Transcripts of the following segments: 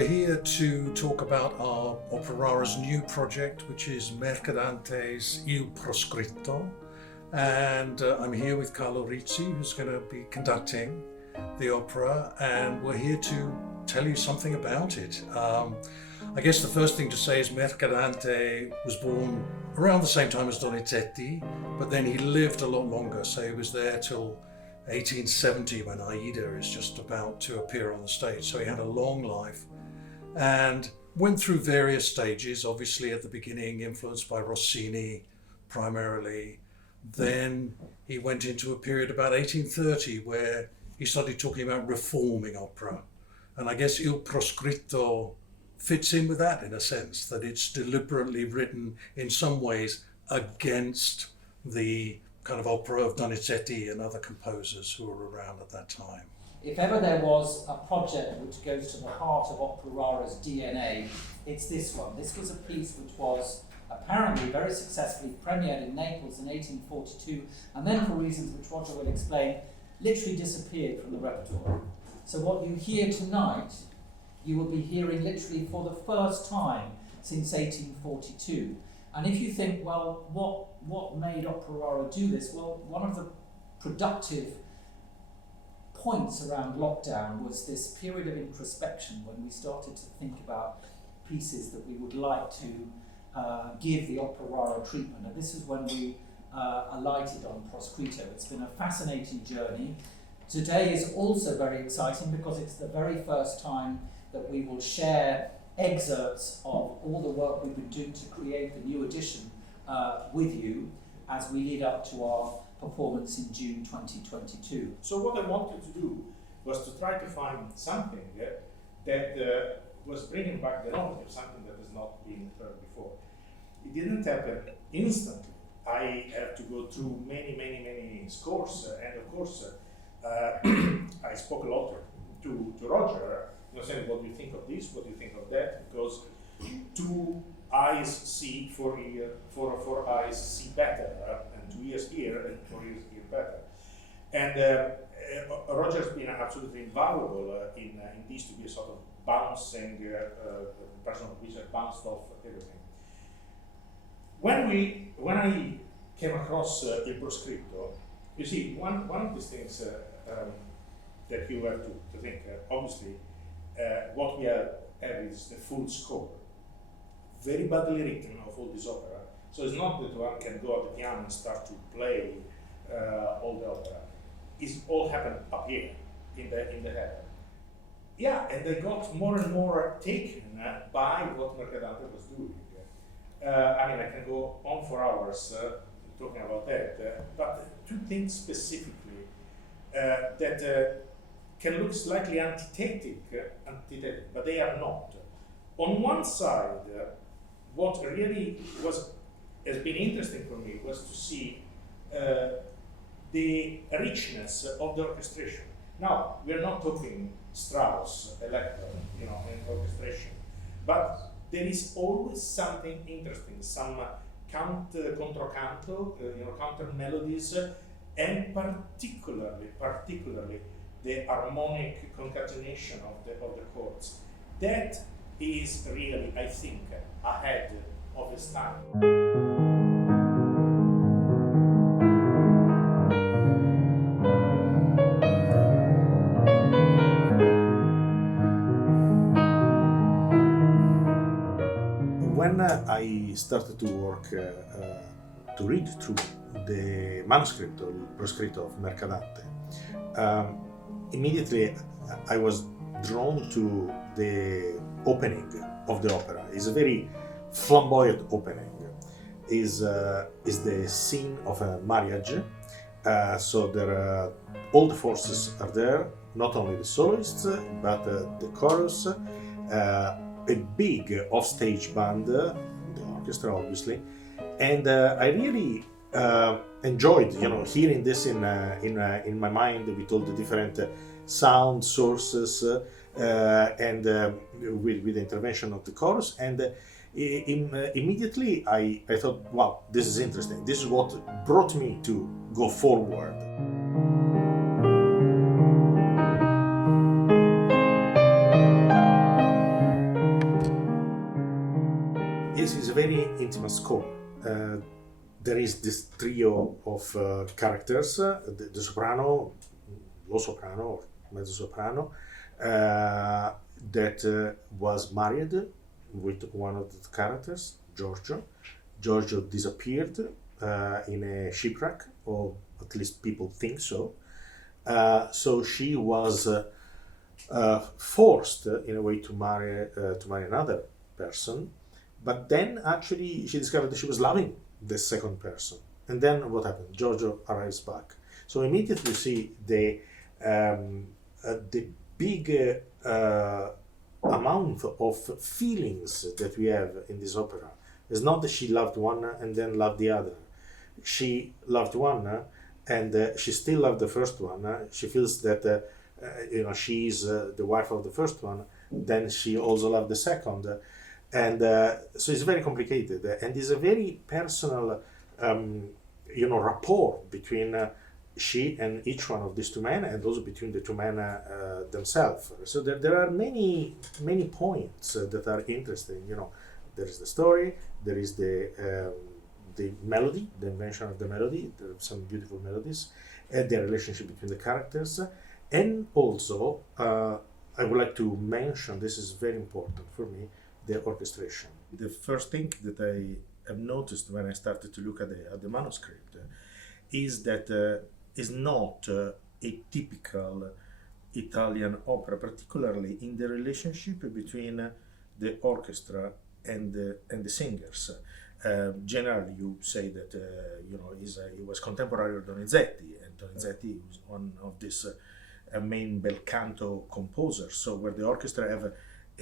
we're here to talk about our Opera Rara's new project, which is Mercadante's Il Proscritto. And I'm here with Carlo Rizzi, who's going to be conducting the opera, and we're here to tell you something about it. I guess the first thing to say is Mercadante was born around the same time as Donizetti, but then he lived a lot longer, so he was there till 1870 when Aida is just about to appear on the stage. So he had a long life and went through various stages, obviously at the beginning influenced by Rossini primarily. Then he went into a period about 1830 where he started talking about reforming opera. And I guess Il Proscritto fits in with that in a sense, that it's deliberately written in some ways against the kind of opera of Donizetti and other composers who were around at that time. If ever there was a project which goes to the heart of Opera Rara's DNA, it's this one. This was a piece which was apparently very successfully premiered in Naples in 1842, and then for reasons which Roger will explain, literally disappeared from the repertoire. So what you hear tonight, you will be hearing literally for the first time since 1842. And if you think, well, what made Opera Rara do this? Well, one of the productive points around lockdown was this period of introspection when we started to think about pieces that we would like to give the Opera Rara treatment. And this is when we alighted on Proscritto. It's been a fascinating journey. Today is also very exciting because it's the very first time that we will share excerpts of all the work we've been doing to create the new edition with you as we lead up to our performance in June 2022. So what I wanted to do was to try to find something that was bringing back the knowledge of something that has not been heard before. It didn't happen instantly. I had to go through many scores, and of course I spoke a lot to Roger, saying, what do you think of this, what do you think of that, because 2 eyes see, 4 eyes see better, and 2 ears hear, and 4 ears hear better. And Roger's been absolutely invaluable in this to be a sort of bouncing person which has bounced off everything. When I came across Il Proscritto, you see, one of these things that you have to think, obviously, what we have is the full score, very badly written of all this opera. So it's not that one can go at the piano and start to play all the opera. It's all happened up here in the head. Yeah, and they got more and more taken by what Mercadante was doing. I mean, I can go on for hours talking about that, but 2 things specifically that can look slightly antithetic, but they are not. On one side, what really has been interesting for me was to see the richness of the orchestration. Now, we are not talking Strauss, Electro, in orchestration, but there is always something interesting, some contracanto, counter melodies, and particularly the harmonic concatenation of the chords. That is really, I think, ahead of its time. When I started to work to read through the manuscript or Proscritto of Mercadante, immediately I was drawn to the opening of the opera. It's a very flamboyant opening. Is the scene of a marriage. So there are all the forces are there, not only the soloists but the chorus, a big offstage band, the orchestra obviously, and I really enjoyed, hearing this in my mind with all the different sound sources and with the intervention of the chorus, and immediately I thought, wow, this is interesting. This is what brought me to go forward. this is a very intimate score. There is this trio of characters, the soprano, low soprano or mezzo soprano, that was married with one of the characters, Giorgio. Giorgio disappeared in a shipwreck, or at least people think so. So she was forced, in a way, to marry another person. But then, actually, she discovered that she was loving the second person. And then what happened? Giorgio arrives back. So immediately you see the big amount of feelings that we have in this opera. It's not that she loved one and then loved the other. She loved one and she still loved the first one. She feels that she is the wife of the first one. Then she also loved the second. And so it's very complicated. And it's a very personal rapport between she and each one of these two men, and also between the two men themselves. So there are many points that are interesting. There is the story, there is the melody, the invention of the melody. There are some beautiful melodies, and the relationship between the characters, and also I would like to mention, this is very important for me, the orchestration. The first thing that I have noticed when I started to look at the manuscript is that is not a typical Italian opera, particularly in the relationship between the orchestra and the singers. Generally, you say that he was contemporary of Donizetti, and Donizetti was one of these main bel canto composers. So where the orchestra have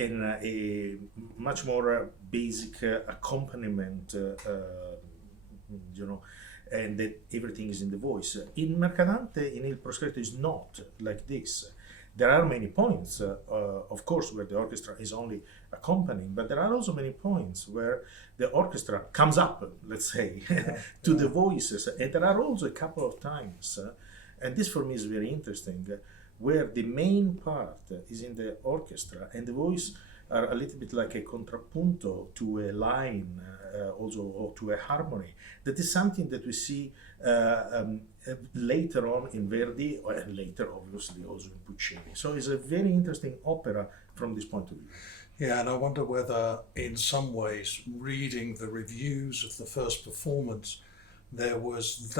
a much more basic accompaniment, and that everything is in the voice. In Mercadante, in Il Proscritto, is not like this. There are many points, of course, where the orchestra is only accompanying, but there are also many points where the orchestra comes up, let's say, to the voices. And there are also a couple of times, and this for me is very interesting, where the main part is in the orchestra and the voice are a little bit like a contrappunto to a line, also, or to a harmony. That is something that we see later on in Verdi, and later obviously also in Puccini. So it's a very interesting opera from this point of view. Yeah, and I wonder whether in some ways, reading the reviews of the first performance, that was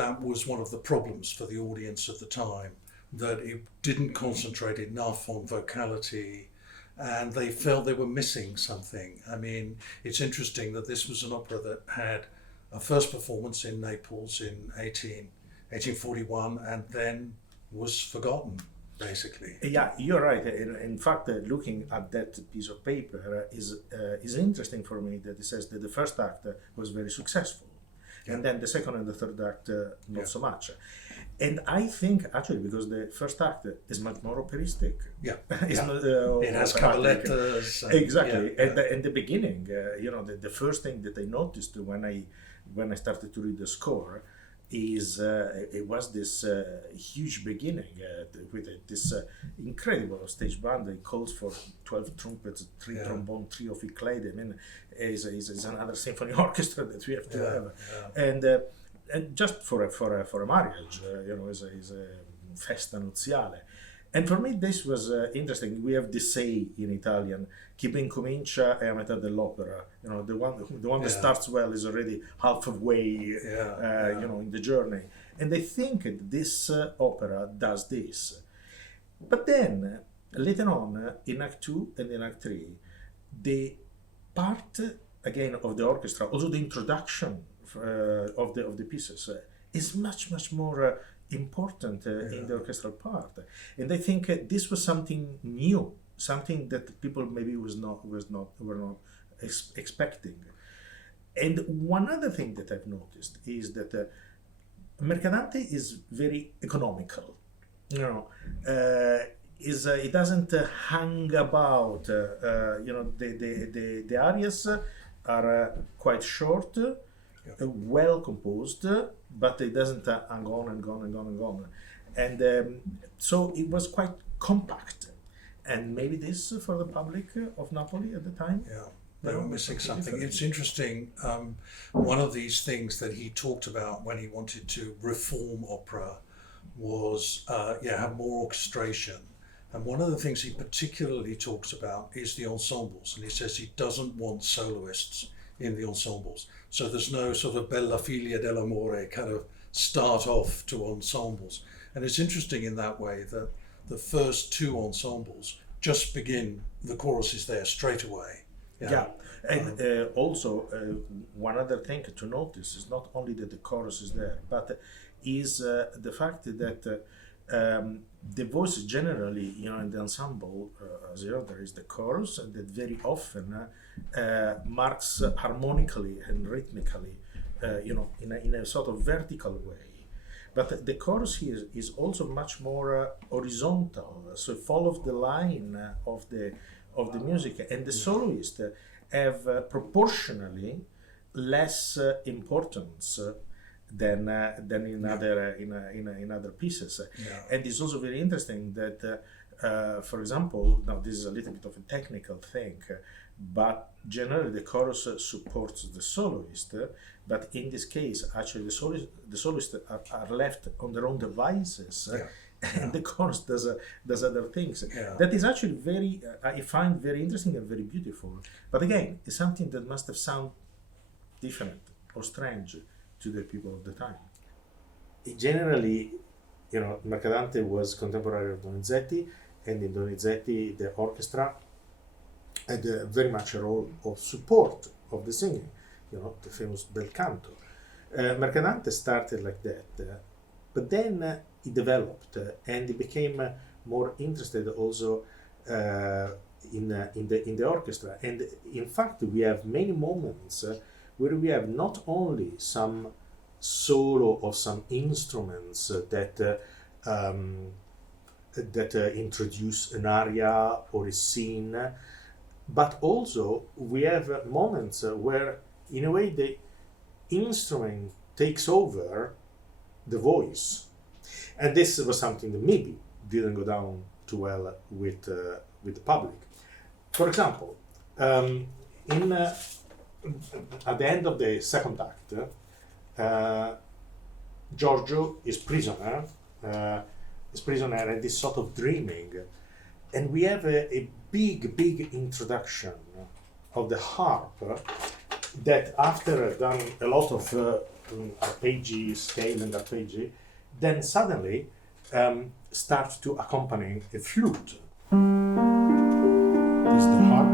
one of the problems for the audience at the time, that it didn't concentrate enough on vocality, and they felt they were missing something. I mean, it's interesting that this was an opera that had a first performance in Naples in 1841 and then was forgotten, basically. Yeah, you're right. In fact, looking at that piece of paper is interesting for me, that it says that the first act was very successful, and then the second and the third act not so much. And I think actually because the first act is much more operistic. Yeah, it has caballettas. Exactly. And the beginning, the first thing that I noticed when I started to read the score is it was this huge beginning with this incredible stage band. It calls for 12 trumpets, 3 trombone, 3 ophicleide. I mean, is another symphony orchestra that we have to have. And just for a marriage, is a festa nuziale. And for me, this was interesting. We have this say in Italian: "Chi ben comincia è a metà dell'opera." The one that starts well is already halfway, in the journey. And I think this opera does this. But then later on, in Act 2 and in Act 3, the part again of the orchestra, also the introduction of the pieces, is much more important in the orchestral part, and I think this was something new, something that people maybe were not expecting. And one other thing that I've noticed is that Mercadante is very economical. It doesn't hang about. The arias are quite short. Well composed, but it doesn't hang on and on. And so it was quite compact. And maybe this for the public of Napoli at the time? Yeah. they were missing something. It's interesting. One of these things that he talked about when he wanted to reform opera was have more orchestration. And one of the things he particularly talks about is the ensembles. And he says he doesn't want soloists in the ensembles. So there's no sort of Bella Figlia dell'Amore kind of start off to ensembles. And it's interesting in that way that the first two ensembles just begin, the chorus is there straight away. And also one other thing to notice is not only that the chorus is there, but is the fact that the voice generally, in the ensemble, as you know, there is the chorus, and that very often marks harmonically and rhythmically, in a sort of vertical way. But the chorus here is also much more horizontal, so it follows the line of the music, and the soloists have proportionally less importance than in other pieces. And it's also very interesting that, for example, now this is a little bit of a technical thing, but generally the chorus supports the soloist, but in this case, actually the soloists are left on their own devices. And the chorus does other things. That is actually very, I find very interesting and very beautiful. But again, it's something that must have sounded different or strange to the people of the time. Generally, Mercadante was contemporary of Donizetti, and in Donizetti the orchestra had very much a role of support of the singing, the famous bel canto. Mercadante started like that, but then he developed and he became more interested also in the orchestra. And in fact, we have many moments where we have not only some solo of some instruments that introduce an aria or a scene, but also we have moments where, in a way, the instrument takes over the voice. And this was something that maybe didn't go down too well with the public. For example, at the end of the second act, Giorgio is prisoner and is sort of dreaming, and we have a big introduction of the harp that, after done a lot of arpeggi, scale and arpeggi, then suddenly starts to accompany a flute. This is the harp.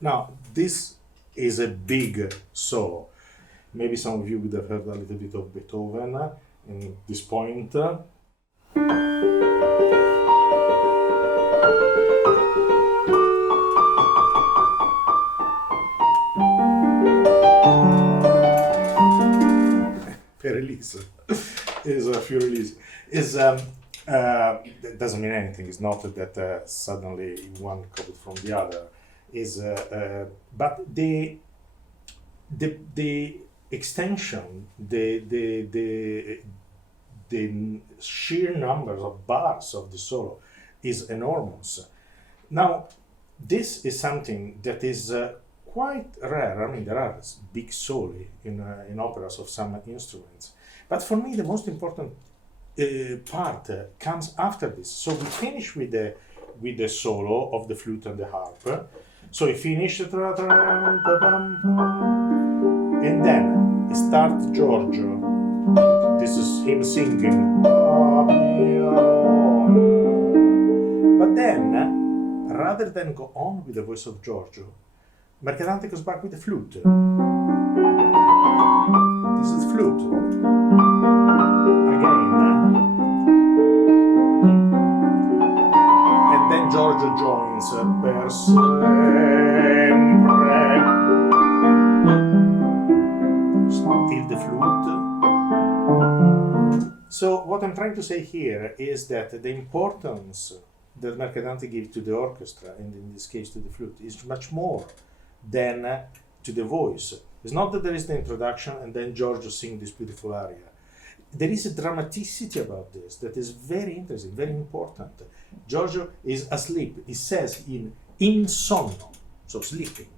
Now, this is a big solo. Maybe some of you would have heard a little bit of Beethoven in this point. release is a few release is it doesn't mean anything. It's not that suddenly one copied from the other. Is but the extension, the sheer numbers of bars of the solo is enormous. Now, this is something that is quite rare. I mean, there are big soli in operas of some instruments, but for me, the most important part comes after this. So we finish with the solo of the flute and the harp. So we finish, and then start Giorgio. This is him singing. But then, rather than go on with the voice of Giorgio, Mercadante goes back with the flute. This is flute. Again. And then Giorgio joins per sempre. Still the flute. So what I'm trying to say here is that the importance that Mercadante gives to the orchestra, and in this case to the flute, is much more than to the voice. It's not that there is the introduction and then Giorgio sings this beautiful aria. There is a dramaticity about this that is very interesting, very important. Giorgio is asleep. He says in sonno, so sleeping.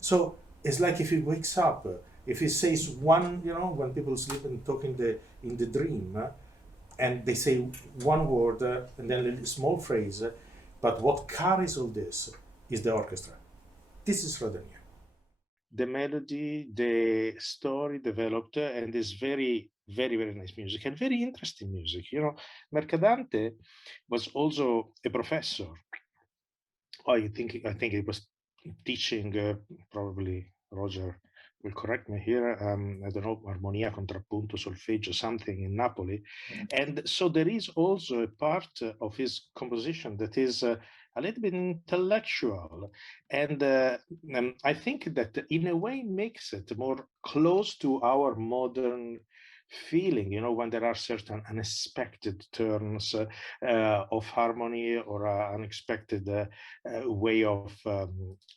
So it's like if he wakes up, if he says one, when people sleep and talk in the dream, and they say one word and then a small phrase, but what carries all this is the orchestra. This is Rodania. The melody, the story developed, and is very, very, very nice music and very interesting music. Mercadante was also a professor. I think he was teaching, probably Roger will correct me here, I don't know, armonia, contrappunto, solfeggio, something in Napoli. And so there is also a part of his composition that is a little bit intellectual. And I think that in a way makes it more close to our modern feeling, when there are certain unexpected turns of harmony or unexpected way of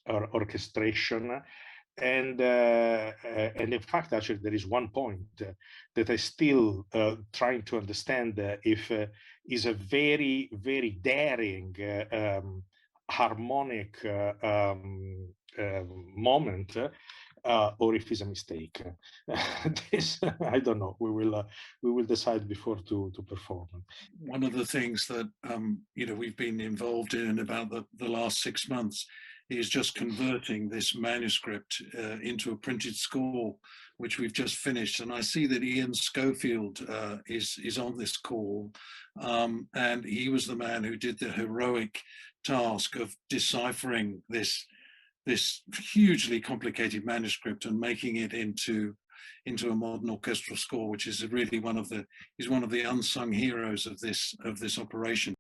orchestration. And in fact, actually, there is one point that I still trying to understand if is a very, very daring harmonic moment, or if it's a mistake. This I don't know. We will decide before to perform. One of the things that we've been involved in about the last 6 months is just converting this manuscript into a printed score, which we've just finished. And I see that Ian Schofield is on this call, and he was the man who did the heroic task of deciphering this hugely complicated manuscript and making it into a modern orchestral score, which is really one of the unsung heroes of this operation.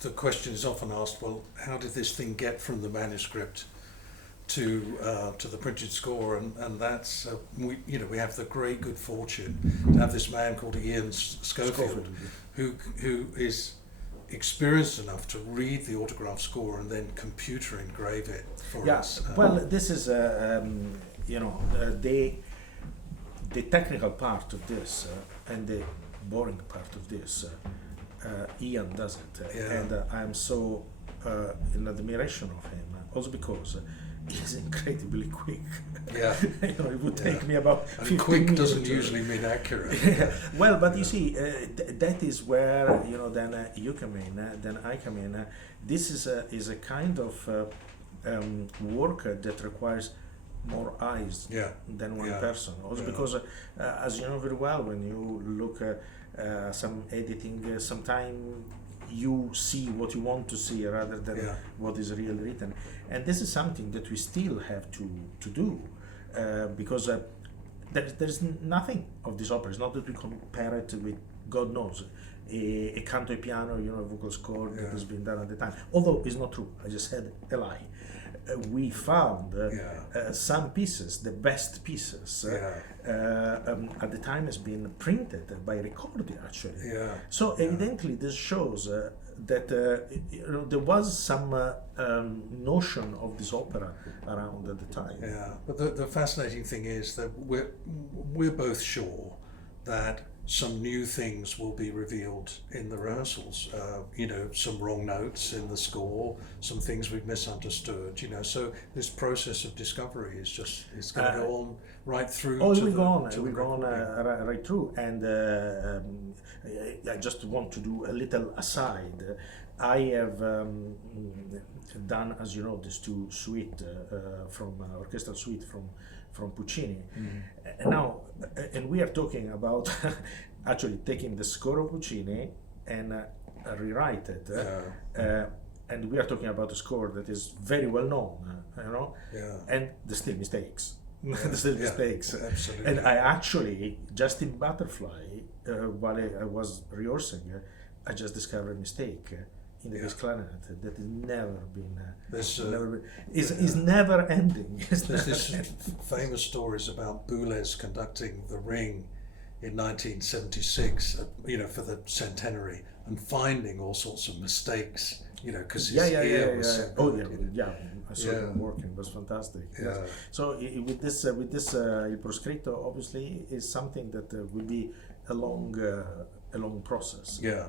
The question is often asked, well, how did this thing get from the manuscript to the printed score? And that's we have the great good fortune to have this man called Ian Schofield, who is experienced enough to read the autograph score and then computer engrave it for us. Well, this is the technical part of this and the boring part of this. Ian does it, and I'm so in admiration of him. Also because is incredibly quick. Yeah. You know, it would take me about 15 And quick minutes. doesn't usually mean accurate. Well, but you see, that is where, you know, then you come in, then I come in. This is a kind of work that requires more eyes than one person. Also because, as you know very well, when you look at some editing, sometimes you see what you want to see rather than what is really written. And this is something that we still have to do, because there's nothing of this opera. It's not that we compare it with, God knows, a canto e piano, you know, a vocal score that has been done at the time. Although it's not true, I just said a lie. We found some pieces, the best pieces, at the time has been printed by Ricordi actually. So evidently this shows that you know, there was some notion of this opera around at the time. Yeah, but the fascinating thing is that we're both sure that some new things will be revealed in the rehearsals. You know, some wrong notes in the score, some things we've misunderstood. You know, so this process of discovery is just going to go on right through. Oh, we go on right through. And I just want to do a little aside. I have done, as you know, this two suite from orchestral suite from Puccini. And now, and we are talking about actually taking the score of Puccini and rewrite it. And we are talking about a score that is very well known, you know, and there's still mistakes. There's still mistakes. Absolutely. And I actually, just in Butterfly, while I was rehearsing, I just discovered a mistake in the bass clarinet that has never been, is never ending. There's this famous stories about Boulez conducting The Ring in 1976, you know, for the centenary, and finding all sorts of mistakes, you know, because his ear was so good. I saw him working. It was fantastic. Yes. So with this Il Proscritto obviously is something that will be a long process. Yeah.